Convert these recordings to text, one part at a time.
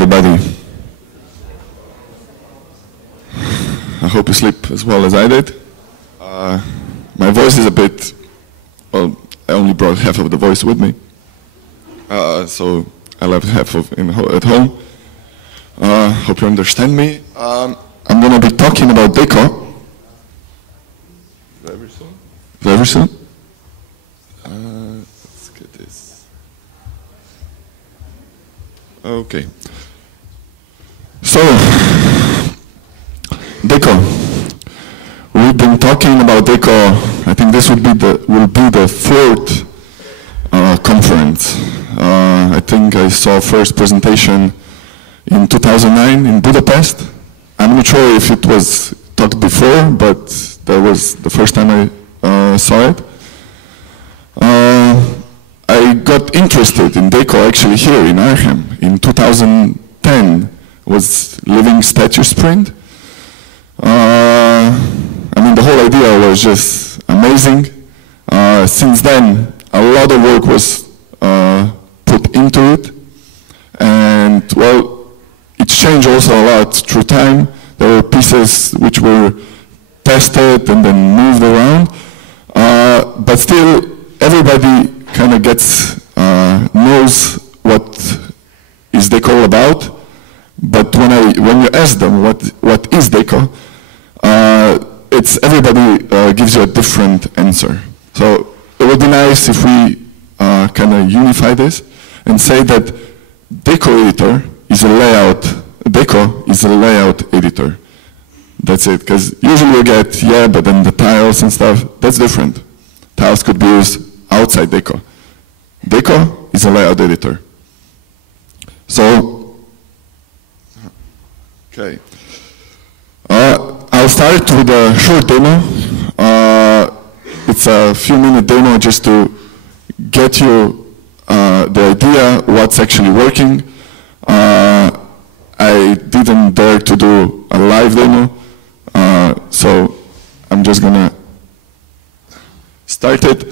everybody. I hope you sleep as well as I did. My voice is a bit, well, I only brought half of the voice with me. So I left half of at home. Hope you understand me. I'm going to be talking about Deco. Very soon? Very soon? Let's get this. Okay. So, Deco. We've been talking about Deco. I think this will be the fourth conference. I think I saw first presentation in 2009 in Budapest. I'm not sure if it was talked before, but that was the first time I saw it. I got interested in Deco actually here in Arnhem. In 2010 was Living Statue Sprint. I mean, the whole idea was just amazing. Since then, a lot of work was put into it. And, well, it's changed also a lot through time. There were pieces which were tested and then moved around. But still, everybody kind of knows what is Deco all about. But when you ask them what is Deco, everybody gives you a different answer. So it would be nice if we kind of unify this and say that Deco editor is a layout. Deco is a layout editor. That's it. Because usually you get, yeah, but then the tiles and stuff, that's different. Tiles could be used outside Deco. Deco is a layout editor. So, okay. I'll start with a short demo. It's a few-minute demo just to get you the idea what's actually working. I didn't dare to do a live demo, so I'm just gonna start it.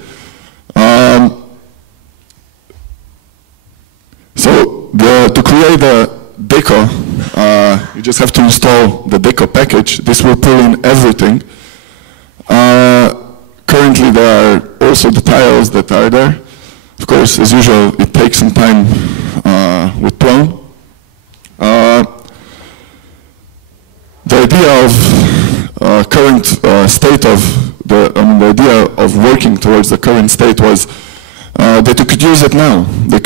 To create the Deco, you just have to install the Deco package. This will pull in everything. Currently, there are also the tiles that are there. Of course, as usual, it takes some time with Plone. The idea of current state of the idea of working towards the current state was that you could use it now. You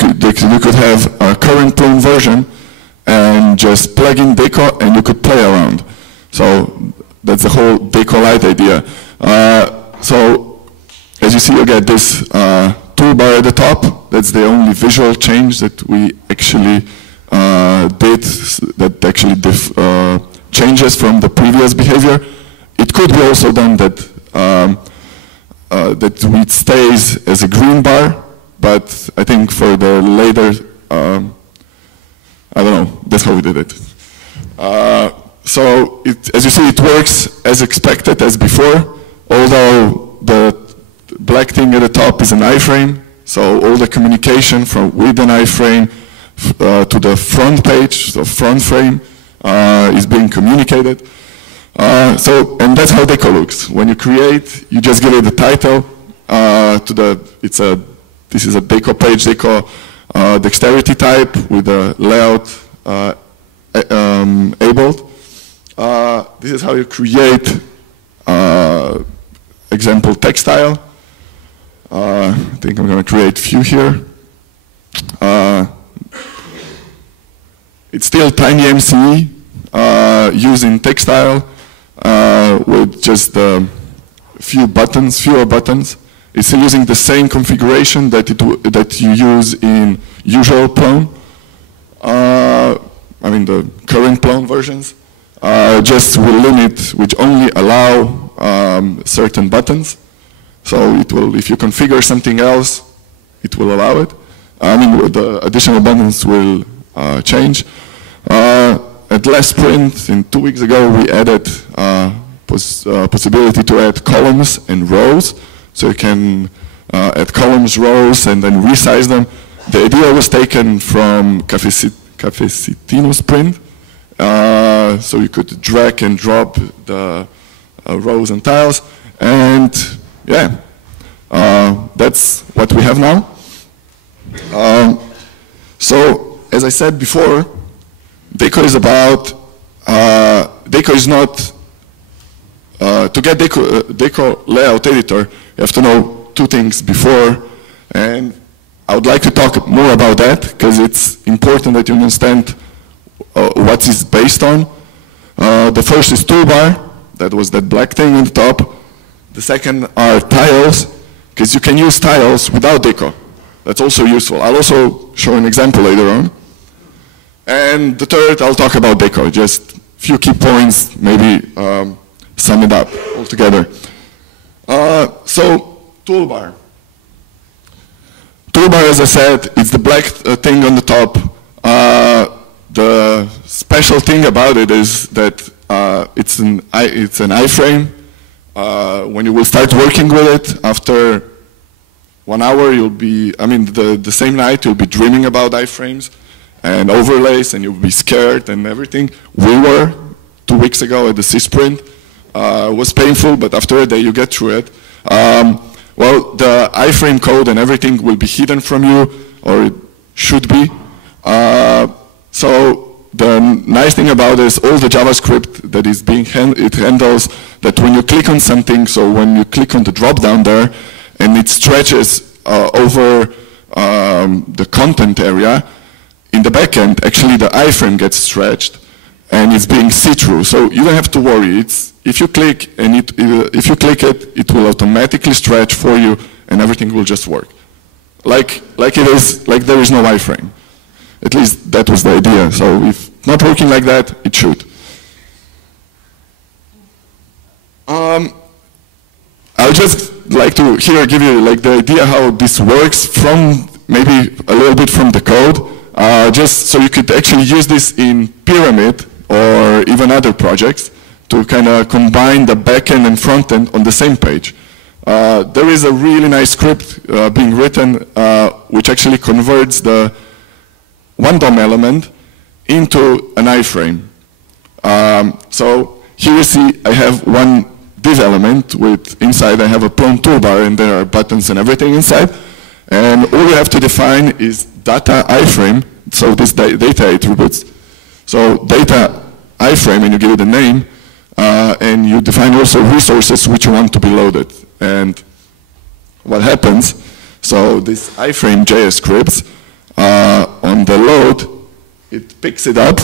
could have a current Plone version and just plug in Deco and you could play around. So that's the whole Deco Lite idea. So as you see, you get this toolbar at the top. That's the only visual change that we actually did, that actually changes from the previous behavior. It could be also done that that it stays as a green bar, but I think for the later, I don't know, that's how we did it. So as you see, it works as expected as before, although the black thing at the top is an iframe, so all the communication from with an iframe to the front page, the front frame, is being communicated. And that's how Deco looks. When you create, you just give it the title this is a Deco page, Deco dexterity type with the layout enabled. This is how you create example textile. I think I'm going to create a few here. It's still tinymce using textile with just fewer buttons. It's still using the same configuration that you use in usual Plone. I mean the current Plone versions. Just with limit, which only allow certain buttons. So it will, if you configure something else, it will allow it. I mean the additional buttons will change. At last sprint, 2 weeks ago, we added possibility to add columns and rows. So you can add columns, rows, and then resize them. The idea was taken from Café cafecitino sprint. So you could drag and drop the rows and tiles. And yeah, that's what we have now. So as I said before, Deco is about, Deco is not, to get Deco layout editor, you have to know two things before, and I would like to talk more about that because it's important that you understand what it's based on. The first is toolbar, that was that black thing on the top. The second are tiles, because you can use tiles without Deco. That's also useful. I'll also show an example later on. And the third, I'll talk about Deco, just a few key points, maybe sum it up all together. So, toolbar. Toolbar, as I said, it's the black thing on the top. The special thing about it is that it's an iframe. When you will start working with it, after 1 hour, you'll be, the same night, you'll be dreaming about iframes and overlays, and you'll be scared and everything. We were 2 weeks ago at the C-Sprint. It was painful, but after a day, you get through it. Well, the iframe code and everything will be hidden from you, or it should be. So the nice thing about it is all the JavaScript that is being it handles that when you click on something, so when you click on the drop down there, and it stretches over the content area, in the backend, actually the iframe gets stretched and it's being see-through. So you don't have to worry. It's, if you click and if you click it, it will automatically stretch for you and everything will just work. Like it is, like there is no iframe. At least that was the idea. So if not working like that, it should. I would just like to here give you like the idea how this works from maybe a little bit from the code, just so you could actually use this in Pyramid or even other projects to kind of combine the backend and frontend on the same page. There is a really nice script being written which actually converts the one DOM element into an iframe. So here you see I have one div element with inside I have a plone toolbar and there are buttons and everything inside. And all you have to define is data iframe, so this data attributes. So data iframe, and you give it a name, and you define also resources which you want to be loaded. And what happens, so this iframe JS scripts, on the load, it picks it up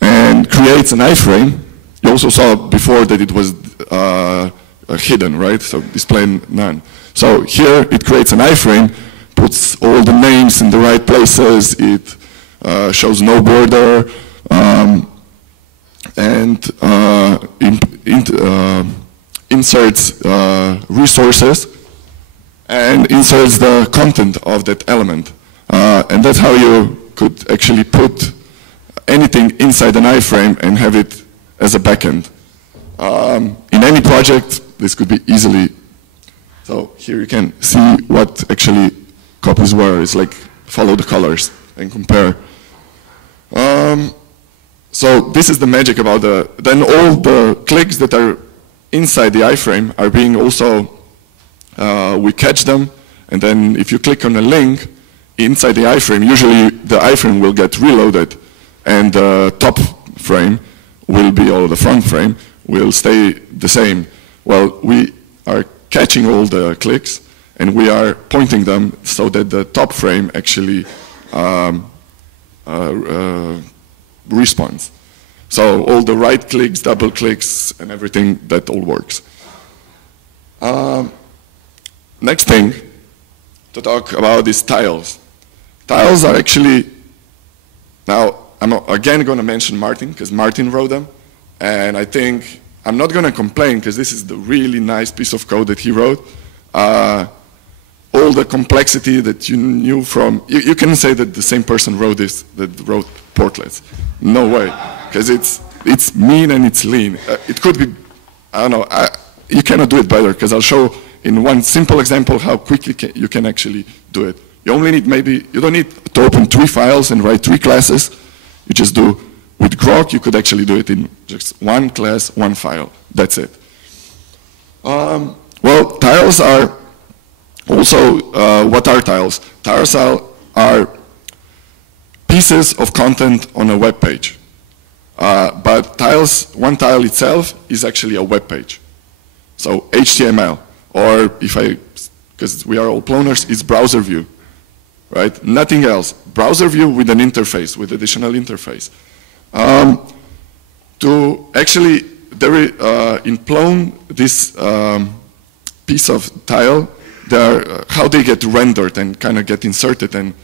and creates an iframe. You also saw before that it was hidden, right? So displaying none. So here it creates an iframe, puts all the names in the right places, it shows no border, and inserts resources and inserts the content of that element. And that's how you could actually put anything inside an iframe and have it as a backend. In any project, this could be easily. So here you can see what actually copies were. It's like follow the colors and compare. So this is the magic about then all the clicks that are inside the iframe are being also, we catch them, and then if you click on a link inside the iframe, usually the iframe will get reloaded and the top frame will be, or the front frame will stay the same. Well, we are catching all the clicks and we are pointing them so that the top frame actually responds. So all the right clicks, double clicks, and everything, that all works. Next thing to talk about is tiles. Tiles are actually, now I'm again going to mention Martin, because Martin wrote them, and I think I'm not going to complain, because this is the really nice piece of code that he wrote. All the complexity that you knew from, you can say that the same person wrote this, that wrote portlets. No way, because it's mean and it's lean. It could be, I don't know, you cannot do it better, because I'll show in one simple example how quickly you can actually do it. You only need maybe, you don't need to open 3 files and write 3 classes. You just do, with Grok, you could actually do it in just one class, one file. That's it. Well, tiles are also, what are tiles? Tiles are pieces of content on a web page. But tiles, one tile itself is actually a web page. So HTML, or because we are all ploners, it's browser view, right? Nothing else. Browser view with an interface, with additional interface. To actually, in Plone, this piece of tile, how they get rendered and kind of get inserted and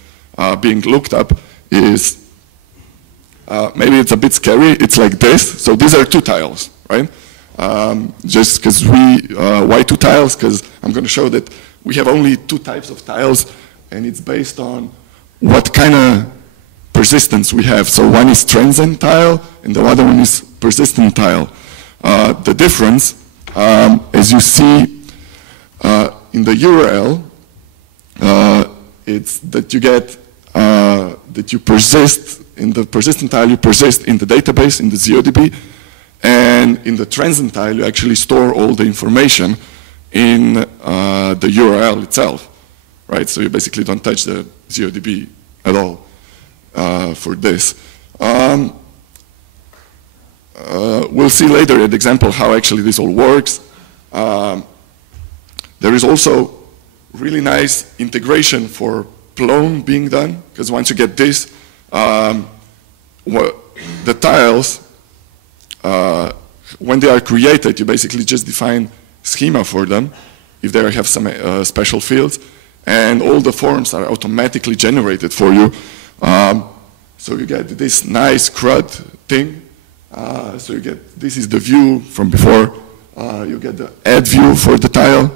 being looked up is, maybe it's a bit scary, it's like this. So these are two tiles, right? Just because why two tiles? Because I'm going to show that we have only two types of tiles, and it's based on what kind of persistence we have. So one is transient tile, and the other one is persistent tile. The difference, as you see in the URL, it's that you get, that you persist, in the persistent tile you persist in the database, in the ZODB, and in the transient tile you actually store all the information in the URL itself, right? So you basically don't touch the ZODB at all for this. We'll see later an example how actually this all works. There is also really nice integration for Plone being done, because once you get this, the tiles, when they are created, you basically just define schema for them, if they have some special fields, and all the forms are automatically generated for you. So you get this nice CRUD thing. So you get, this is the view from before. You get the add view for the tile,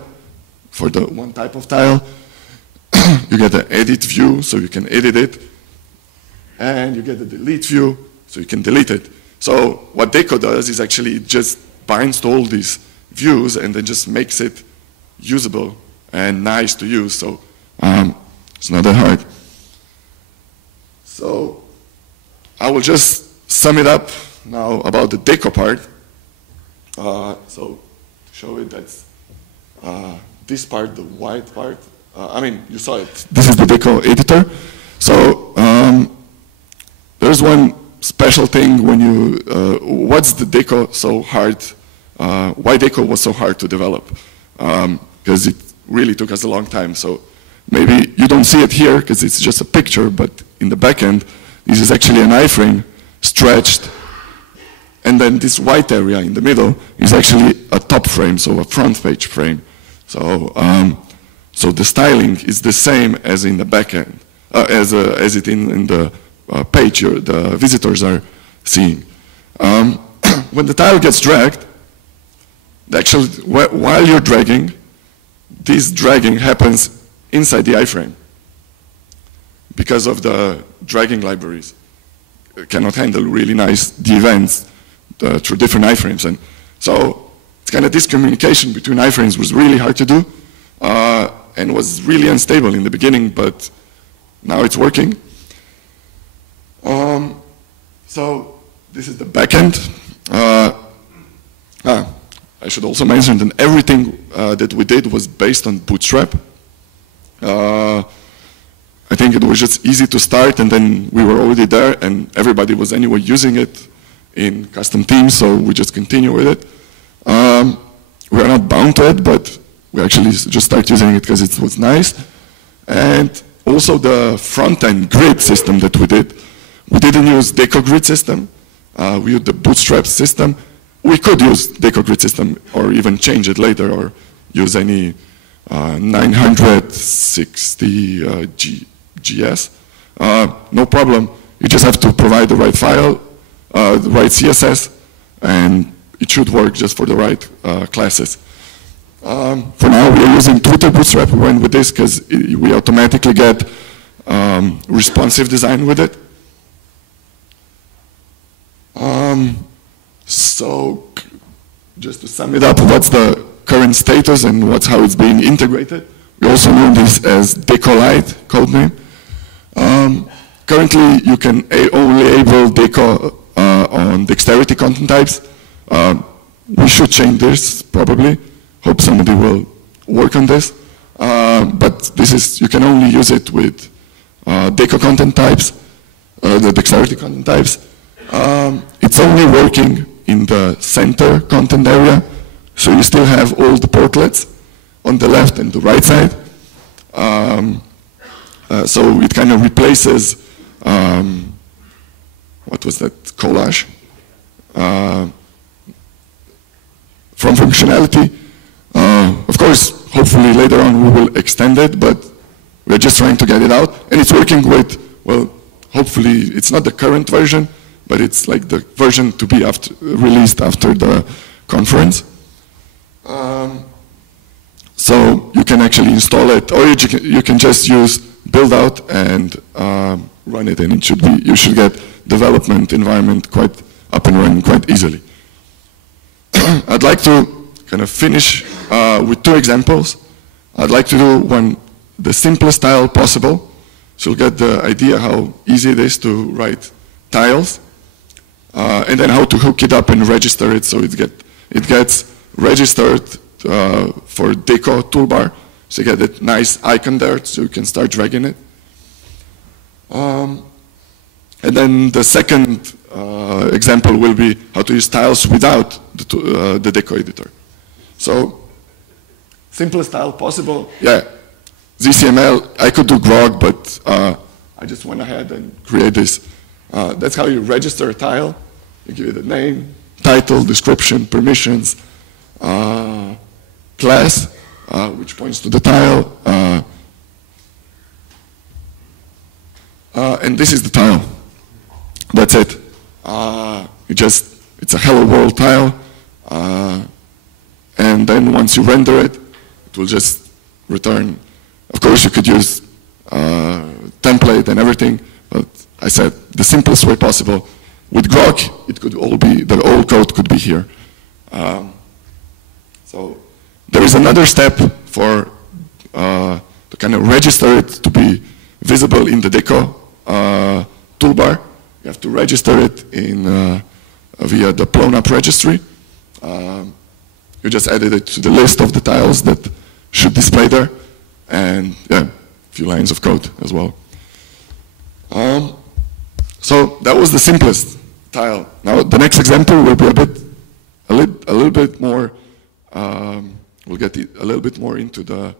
for the one type of tile. You get the edit view, so you can edit it. And you get the delete view, so you can delete it. So what Deco does is actually just binds to all these views and then just makes it usable and nice to use. So it's not that hard. So I will just sum it up now about the Deco part. So to show it, that's this part, the white part. I mean, you saw it. This is the Deco editor. So there's one special thing when you, what's the Deco so hard, why Deco was so hard to develop? Because it really took us a long time. So maybe you don't see it here because it's just a picture, but in the back end, this is actually an iframe stretched, and then this white area in the middle is actually a top frame, so a front page frame. So, so the styling is the same as in the back end, as it in the page the visitors are seeing. When the tile gets dragged, actually, while you're dragging, this dragging happens inside the iframe because of the dragging libraries. It cannot handle really nice the events through different iframes. And so it's kind of this communication between iframes was really hard to do and was really unstable in the beginning, but now it's working. So this is the backend. I should also mention that everything that we did was based on Bootstrap. I think it was just easy to start, and then we were already there, and everybody was anyway using it in custom teams, so we just continue with it. We are not bound to it, but we actually just started using it because it was nice. And also the front-end grid system that we didn't use Deco grid system. We used the Bootstrap system. We could use Deco grid system or even change it later or use any 960 GS. No problem. You just have to provide the right file, the right CSS, and it should work just for the right classes. For now, we are using Twitter Bootstrap. We went with this because we automatically get responsive design with it. So just to sum it up, what's the current status and how it's being integrated? We also know this as Deco Lite codename. Currently, you can only enable Deco on dexterity content types. We should change this, probably. Hope somebody will work on this. But this is, you can only use it with Deco content types, the dexterity content types. It's only working in the center content area, so you still have all the portlets on the left and the right side. So it kind of replaces, what was that, collage? From functionality. Of course, hopefully later on we will extend it, but we're just trying to get it out. And it's working with, well, hopefully it's not the current version, but it's like the version to be released after the conference. So you can actually install it, or you can just use build out and run it, and it should be, you should get development environment quite up and running quite easily. I'd like to kind of finish with two examples. I'd like to do one, the simplest tile possible, so you'll get the idea how easy it is to write tiles, and then how to hook it up and register it so it gets registered for Deco toolbar, so you get a nice icon there so you can start dragging it. And then the second example will be how to use tiles without the Deco editor. So, simplest tile possible, yeah. ZCML, I could do grog, but I just went ahead and create this. That's how you register a tile. You give it a name, title, description, permissions, class, which points to the tile, and this is the tile. That's it. It's a hello world tile, and then once you render it, it will just return. Of course, you could use template and everything, but I said the simplest way possible. With grok, it could all be, the whole code could be here. So there is another step for to kind of register it to be visible in the Deco toolbar. You have to register it in via the plone.app registry. You just added it to the list of the tiles that should display there, and yeah, a few lines of code as well. So that was the simplest tile. Now the next example will be a little bit more. We'll get a little bit more into the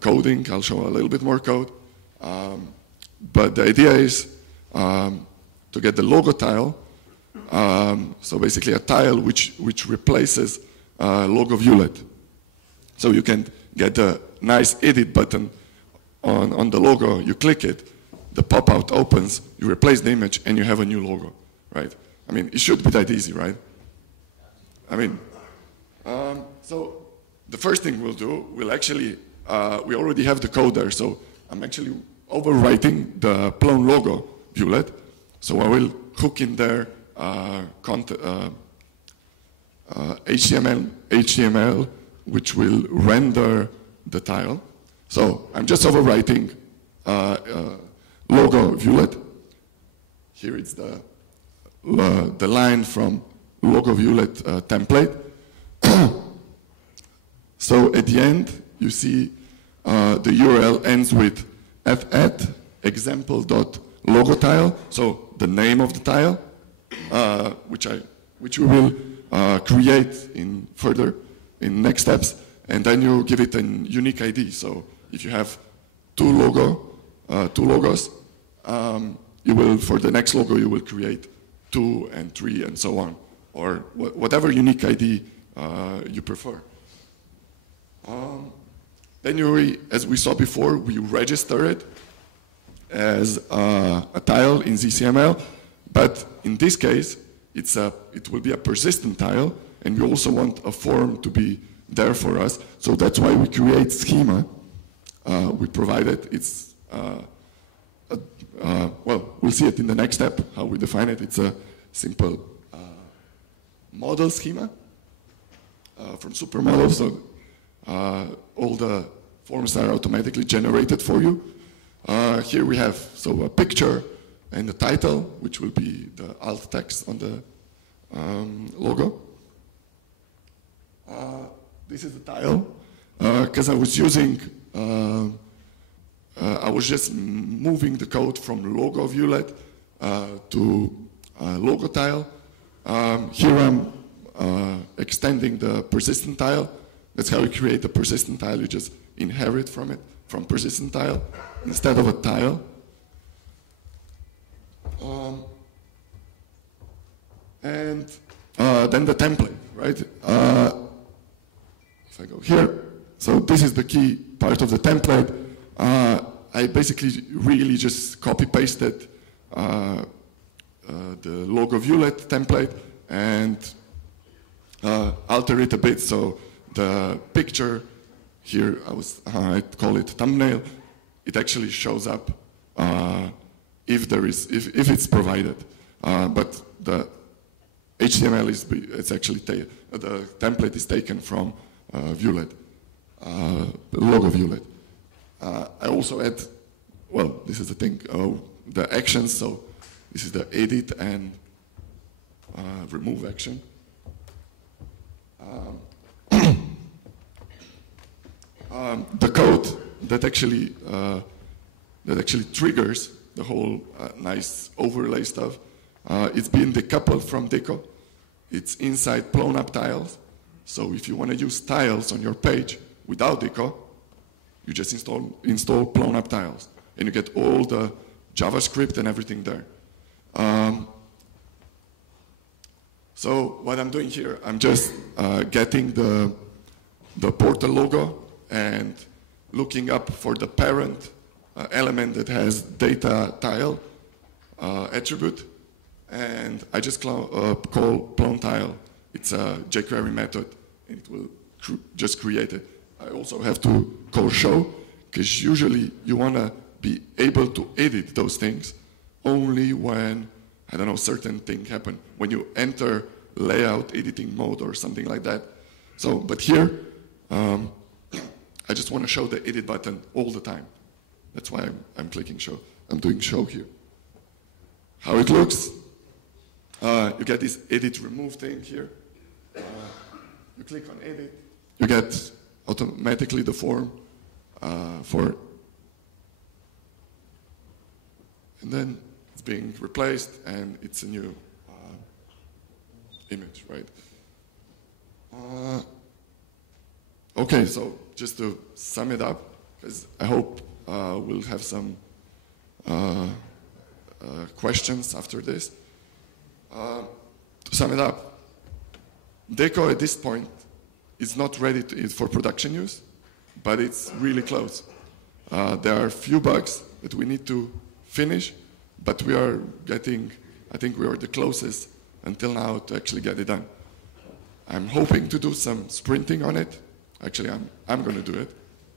coding. I'll show a little bit more code, but the idea is to get the logo tile. So basically a tile which replaces logo violet. So you can get a nice edit button on the logo. You click it, the pop-out opens, you replace the image, and you have a new logo, right? I mean, it should be that easy, right? I mean, so the first thing we'll do, we'll actually, we already have the code there, so I'm actually overwriting the plone logo violet. So I will hook in there HTML, which will render the tile. So I'm just overwriting logo violet. Here it's the line from logo violet template. So at the end, you see the URL ends with @example.logo tile. So the name of the tile, which we will create in next steps, and then you give it a unique ID. So if you have two logos, you will, for the next logo, you will create 2 and 3 and so on, or whatever unique ID you prefer. Then as we saw before, we register it as a tile in ZCML, but in this case, it will be a persistent tile, and we also want a form to be there for us. So that's why we create schema. We provide it. It's well, we'll see it in the next step how we define it. It's a simple model schema from supermodel. So all the forms are automatically generated for you. Here we have a picture, and the title, which will be the alt text on the logo. This is the tile, because I was using, I was just moving the code from logo violet to logo tile. Here I'm extending the persistent tile. That's how you create a persistent tile. You just inherit from it, from persistent tile, instead of a tile. And then the template, right? If I go here, so this is the key part of the template. I basically really just copy-pasted the logo violet template and alter it a bit. So the picture here, I call it thumbnail. It actually shows up if it's provided. But the HTML it's actually the template is taken from violet, logo violet. I also add, well, this is the thing, the actions. So this is the edit and remove action. The code that actually triggers the whole nice overlay stuff. It's been decoupled from Deco. It's inside plone.app tiles. So if you want to use tiles on your page without Deco, you just install plone.app tiles, and you get all the JavaScript and everything there. So what I'm doing here, I'm just getting the portal logo and looking up for the parent element that has data tile attribute, and I just call plone tile. It's a jQuery method, and it will just create it. I also have to call show, because usually you want to be able to edit those things only when, I don't know, certain thing happen, when you enter layout editing mode or something like that. So, but here, I just want to show the edit button all the time. That's why I'm clicking show. I'm doing show here. How it looks, you get this edit remove thing here. You click on edit, you get automatically the form for, and then it's being replaced and it's a new image, right? Okay, so just to sum it up, because I hope we'll have some questions after this. To sum it up, Deco at this point is not ready for production use, but it's really close. There are a few bugs that we need to finish, but we are getting, I think we are the closest until now to actually get it done. I'm hoping to do some sprinting on it. Actually, I'm going to do it,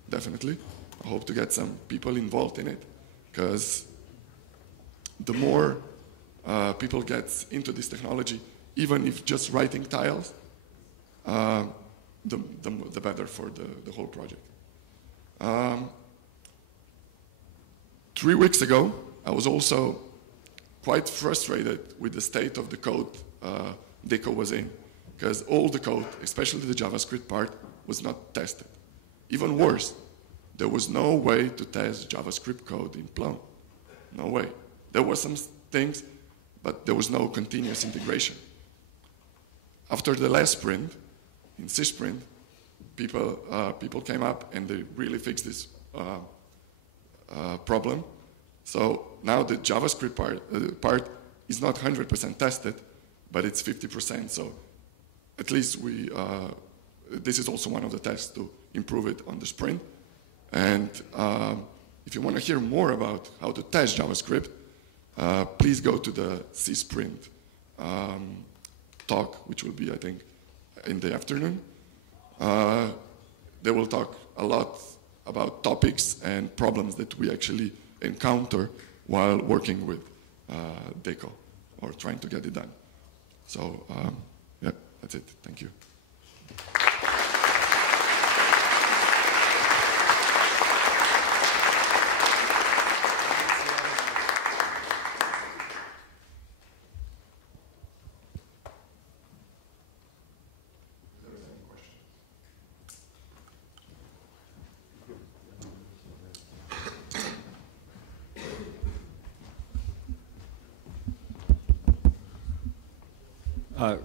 definitely. I hope to get some people involved in it, because the more people get into this technology, even if just writing tiles, the better for the whole project. 3 weeks ago, I was also quite frustrated with the state of the code Deco was in, because all the code, especially the JavaScript part, was not tested. Even worse, there was no way to test JavaScript code in Plone. No way. There were some things, but there was no continuous integration. After the last sprint, in C sprint, people came up and they really fixed this problem. So now the JavaScript part is not 100% tested, but it's 50%. So at least this is also one of the tests to improve it on the sprint. And if you want to hear more about how to test JavaScript, please go to the C sprint talk, which will be, I think, in the afternoon. They will talk a lot about topics and problems that we actually encounter while working with Deco or trying to get it done. So, yeah, that's it. Thank you.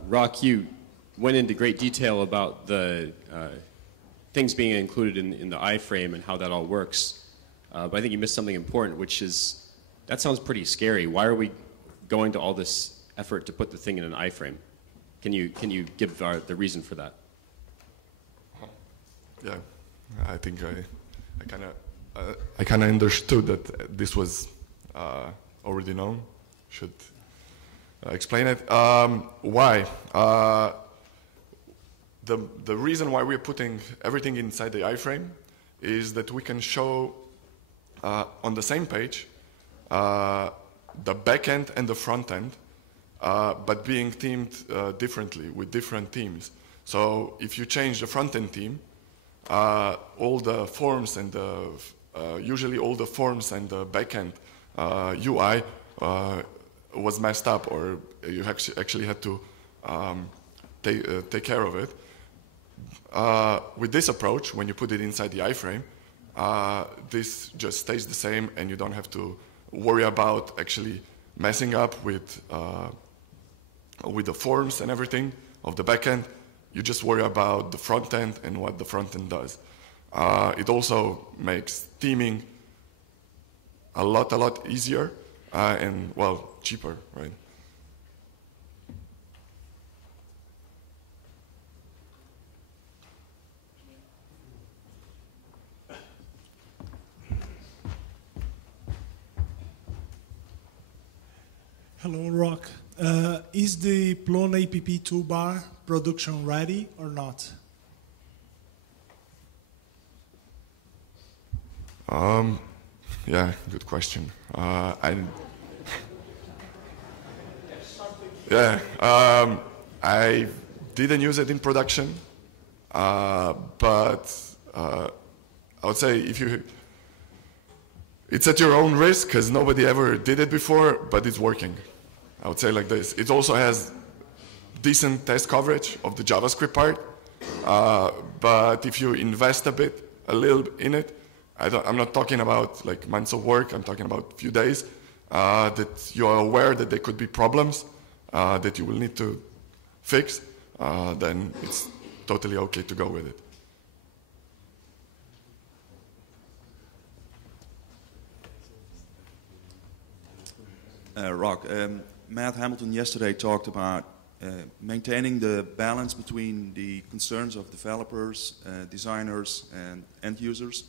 Rock, you went into great detail about the things being included in the iframe and how that all works. But I think you missed something important, which is, that sounds pretty scary. Why are we going to all this effort to put the thing in an iframe? Can you give the reason for that? Yeah, I think I kind of understood that this was already known. Should explain it. Why? The reason why we're putting everything inside the iframe is that we can show on the same page the back end and the front end, but being themed differently with different themes. So if you change the front end theme, all the forms and usually all the forms and the back end UI was messed up, or you actually had to take care of it. With this approach, when you put it inside the iframe, this just stays the same, and you don't have to worry about actually messing up with the forms and everything of the backend. You just worry about the front end and what the front end does. It also makes theming a lot easier and, well, cheaper, right? Hello, Rock. Is the plone.app toolbar production ready or not? Yeah, good question. I didn't use it in production, but I would say it's at your own risk, because nobody ever did it before, but it's working. I would say like this. It also has decent test coverage of the JavaScript part, but if you invest a little in it, I'm not talking about like months of work, I'm talking about a few days, that you are aware that there could be problems that you will need to fix, then it's totally okay to go with it. Rock, Matt Hamilton yesterday talked about maintaining the balance between the concerns of developers, designers, and end users.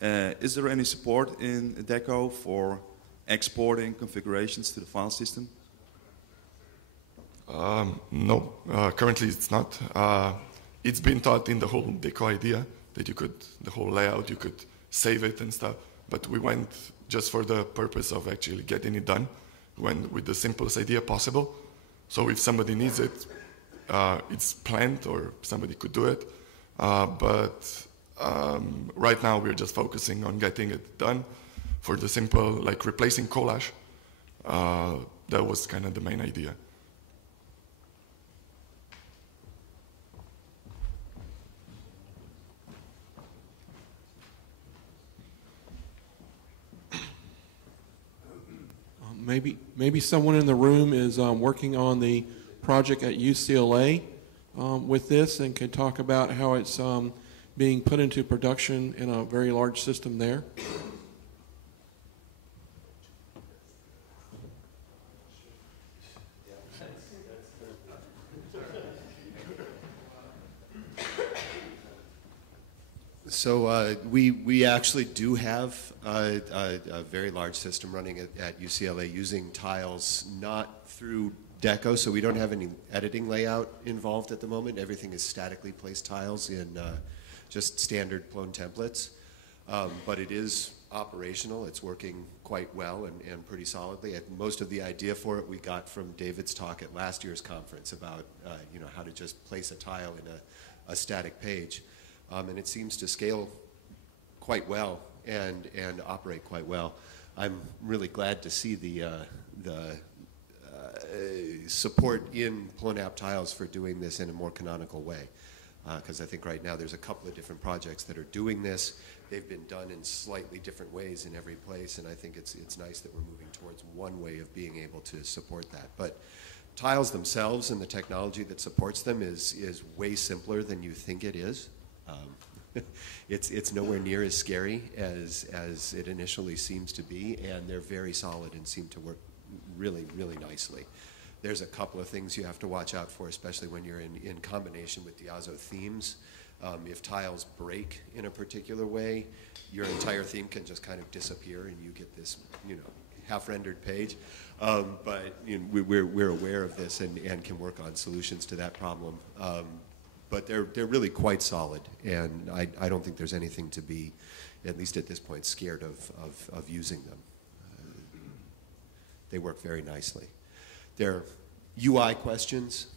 Is there any support in Deco for exporting configurations to the file system? No, currently it's not. It's been taught in the whole Deco idea that you could, the whole layout, you could save it and stuff, but we went just for the purpose of actually getting it done, went with the simplest idea possible. So if somebody needs it, it's planned, or somebody could do it. But right now we're just focusing on getting it done for the simple, like replacing collage. That was kind of the main idea. Maybe someone in the room is working on the project at UCLA with this and can talk about how it's being put into production in a very large system there. So we actually do have a very large system running at UCLA using tiles, not through Deco, so we don't have any editing layout involved at the moment. Everything is statically placed tiles in just standard Plone templates. But it is operational. It's working quite well and pretty solidly. Most of the idea for it we got from David's talk at last year's conference about how to just place a tile in a static page. And it seems to scale quite well and operate quite well. I'm really glad to see the support in Plone app tiles for doing this in a more canonical way. Because I think right now there's a couple of different projects that are doing this. They've been done in slightly different ways in every place, and I think it's nice that we're moving towards one way of being able to support that. But tiles themselves and the technology that supports them is way simpler than you think it is. It's nowhere near as scary as it initially seems to be, and they're very solid and seem to work really, really nicely. There's a couple of things you have to watch out for, especially when you're in combination with Diazo themes. If tiles break in a particular way, your entire theme can just kind of disappear and you get this, half-rendered page. But we're aware of this and can work on solutions to that problem. But they're really quite solid, and I don't think there's anything to be, at least at this point, scared of using them. They work very nicely. They're UI questions.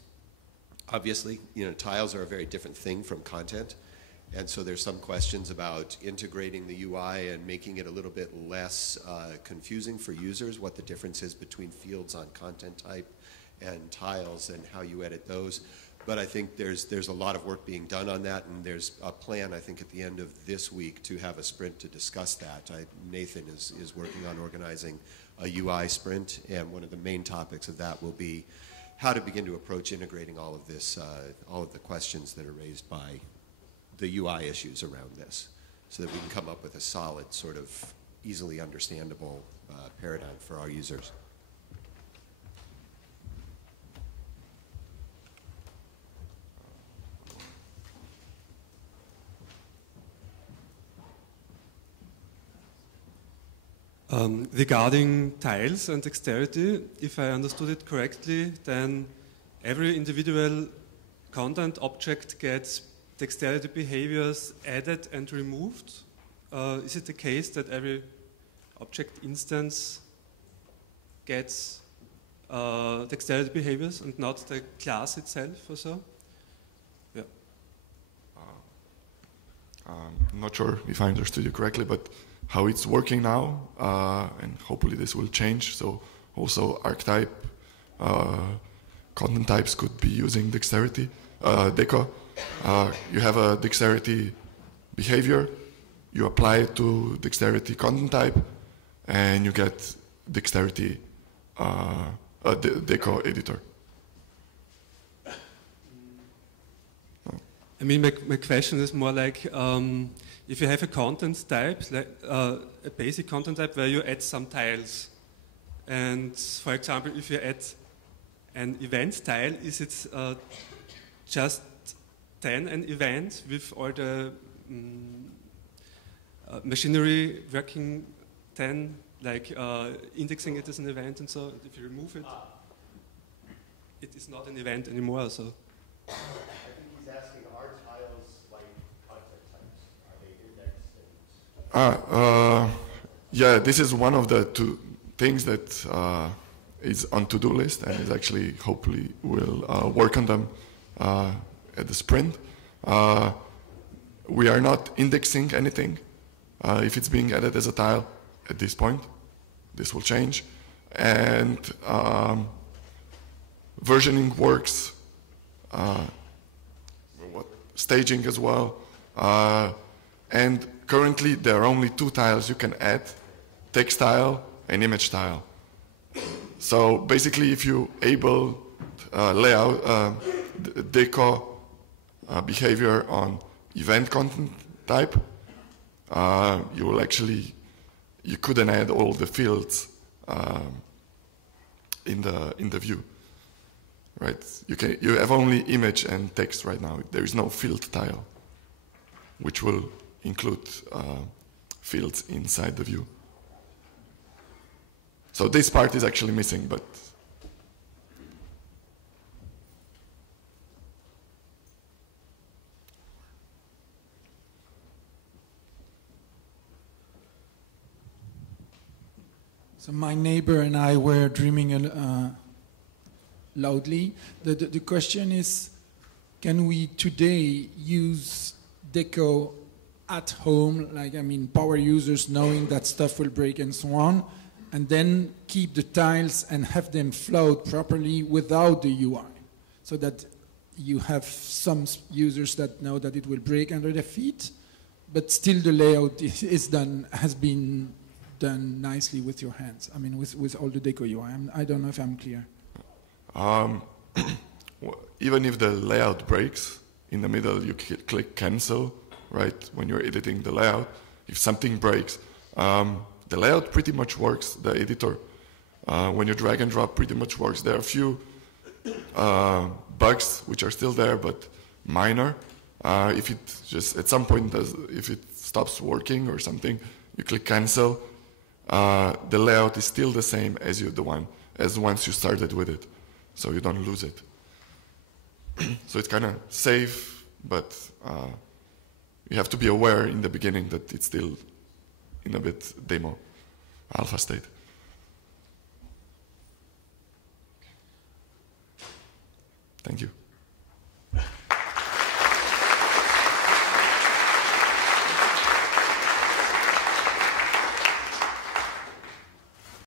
Obviously, tiles are a very different thing from content, and so there's some questions about integrating the UI and making it a little bit less confusing for users, what the difference is between fields on content type and tiles and how you edit those. But I think there's a lot of work being done on that, and there's a plan, I think, at the end of this week to have a sprint to discuss that. Nathan is working on organizing a UI sprint, and one of the main topics of that will be how to begin to approach integrating all of this, all of the questions that are raised by the UI issues around this, so that we can come up with a solid, sort of easily understandable paradigm for our users. Regarding tiles and dexterity, if I understood it correctly, then every individual content object gets dexterity behaviors added and removed. Is it the case that every object instance gets dexterity behaviors and not the class itself or so? Yeah. I'm not sure if I understood you correctly, but how it's working now, and hopefully this will change. So also archetype content types could be using dexterity. Deco, you have a dexterity behavior, you apply it to dexterity content type, and you get dexterity Deco editor. I mean, my question is more like, if you have a content type, like a basic content type where you add some tiles, and for example, if you add an event tile, is it just then an event with all the machinery working then, like indexing it as an event and so? If you remove it, it is not an event anymore. So. Yeah, this is one of the two things that is on to-do list, and is actually hopefully we'll work on them at the sprint. We are not indexing anything if it's being added as a tile at this point. This will change, and versioning works, staging as well, and currently, there are only two tiles you can add, text tile and image tile. So basically, if you enable layout deco behavior on event content type, you will actually, you couldn't add all the fields in the view, right? You have only image and text right now. There is no field tile, which will include fields inside the view. So this part is actually missing, but so my neighbor and I were dreaming loudly. The question is, can we today use Deco at home, like, I mean, power users knowing that stuff will break and so on, and then keep the tiles and have them float properly without the UI, so that you have some users that know that it will break under their feet, but still the layout has been done nicely with your hands. I mean, with all the Deco UI. I don't know if I'm clear. Even if the layout breaks, in the middle you click cancel, right, when you're editing the layout. If something breaks, the layout pretty much works, the editor. When you drag and drop, pretty much works. There are a few bugs which are still there, but minor. If it just at some point if it stops working or something, you click cancel. The layout is still the same as once you started with it, so you don't lose it. So it's kind of safe, but you have to be aware in the beginning that it's still in a bit demo, alpha state. Thank you.